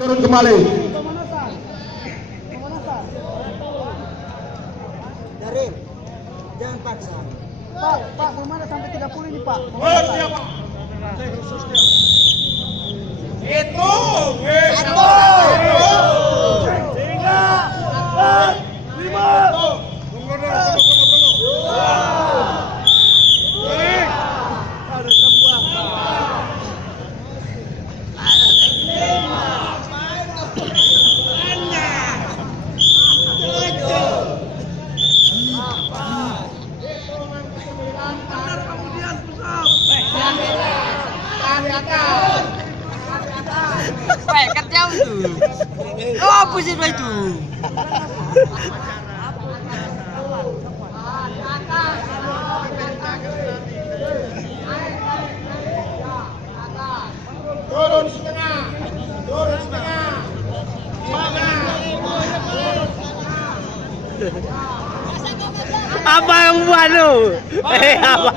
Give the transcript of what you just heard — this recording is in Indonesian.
Turun kembali. Darim, jangan paksa. Pak, kemana sampai 30 ini, Pak? Itu. Tiga, empat, lima. Kacau tuh. Oh, apa sih itu? Turun setengah. Turun setengah. Apa yang buat lu? Apa?